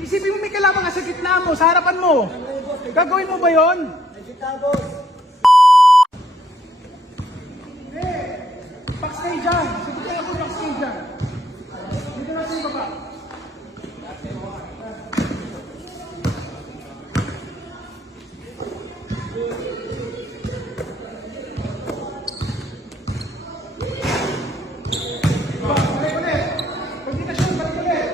Isipin mo may kalaban ka sa gitna mo, sa harapan mo. Gagawin mo ba yun? Backstage dyan. Sige ka ako backstage dyan. Dito na sa baba. Balik ulit. Kombinasyon, balik ulit.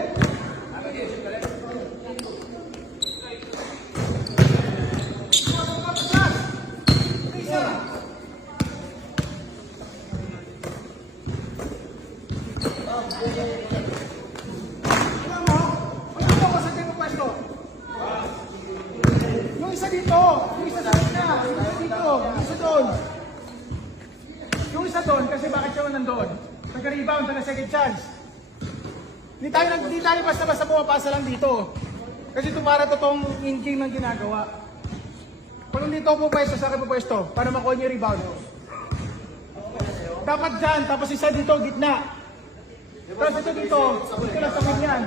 Yung isa dito, yung isa sa kanya, yung isa dito, yung isa doon. Yung isa doon, kasi bakit siya nandoon? Nag-rebound, nag-second chance. Hindi tayo basta-basta pumapasa lang dito. Kasi ito para totoong in-game ng ginagawa. Kung dito ako pwesto, sa akin pwesto, para makuha niyo yung rebound. Dapat dyan, tapos isa dito, gitna. Tapos ito dito lang sa ganyan.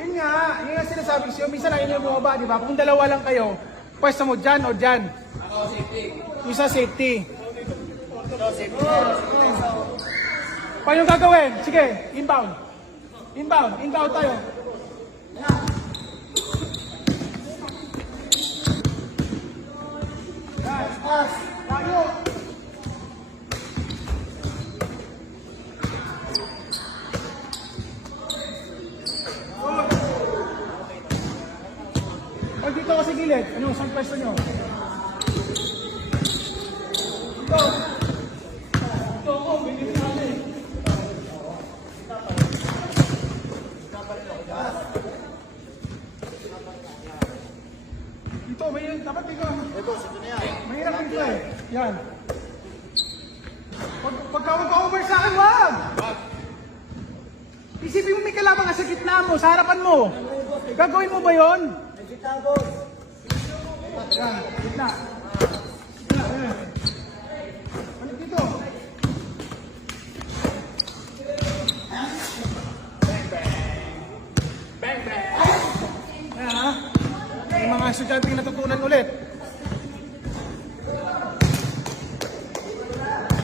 Yun nga sinasabi ko sa'yo. Minsan na inyo bumaba, di ba? Kung dalawa lang kayo, pwesto mo dyan o dyan. Isa safety. Paano yung gagawin? Sige, inbound. Inbound tayo. Pass. Tayo. Pag dito ako sa gilid, ano, saan pwesto nyo? Dito. Dito ako, bilis natin. Dito, may yun, dapat ikaw. Ito, sito na yan. Mahirap dito eh. Yan. Pagka over sa akin, wag! Isipin mo may kalaban ka sa gitna mo, sa harapan mo. Gagawin mo ba yun? Yan, gitna. Balik dito. Bang, bang. Ayan ha. May mga estudyante natutunan ulit.